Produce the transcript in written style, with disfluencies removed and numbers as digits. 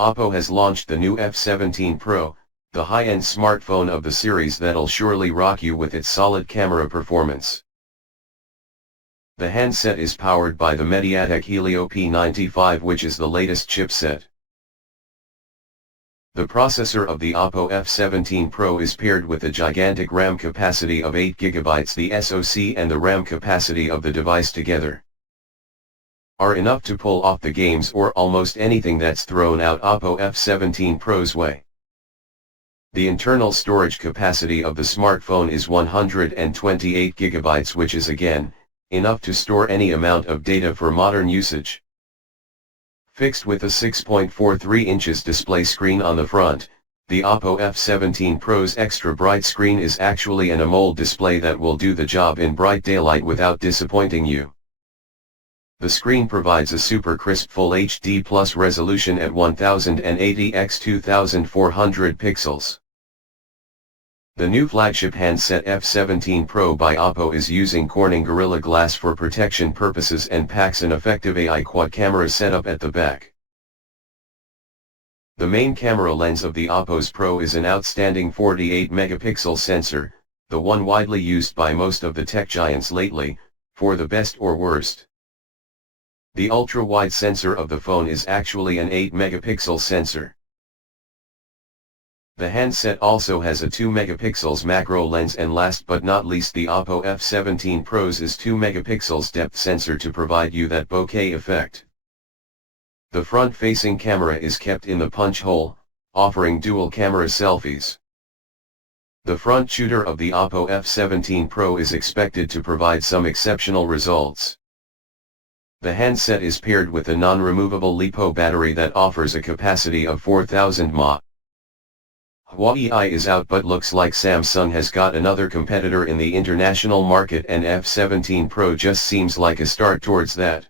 Oppo has launched the new F17 Pro, the high-end smartphone of the series that'll surely rock you with its solid camera performance. The handset is powered by the MediaTek Helio P95, which is the latest chipset. The processor of the Oppo F17 Pro is paired with a gigantic RAM capacity of 8 GB. The SoC and the RAM capacity of the device together are enough to pull off the games or almost anything that's thrown out Oppo F17 Pro's way. The internal storage capacity of the smartphone is 128 GB, which is again, enough to store any amount of data for modern usage. Fixed with a 6.43 inches display screen on the front, the Oppo F17 Pro's extra bright screen is actually an AMOLED display that will do the job in bright daylight without disappointing you. The screen provides a super crisp Full HD Plus resolution at 1080 x 2400 pixels. The new flagship handset F17 Pro by Oppo is using Corning Gorilla Glass for protection purposes and packs an effective AI quad camera setup at the back. The main camera lens of the Oppo's Pro is an outstanding 48 megapixel sensor, the one widely used by most of the tech giants lately, for the best or worst. The ultra-wide sensor of the phone is actually an 8 megapixel sensor. The handset also has a 2 megapixels macro lens, and last but not least, the Oppo F17 Pro's 2 megapixels depth sensor to provide you that bokeh effect. The front-facing camera is kept in the punch hole, offering dual camera selfies. The front shooter of the Oppo F17 Pro is expected to provide some exceptional results. The handset is paired with a non-removable LiPo battery that offers a capacity of 4000 mAh. Huawei is out, but looks like Samsung has got another competitor in the international market, and F17 Pro just seems like a start towards that.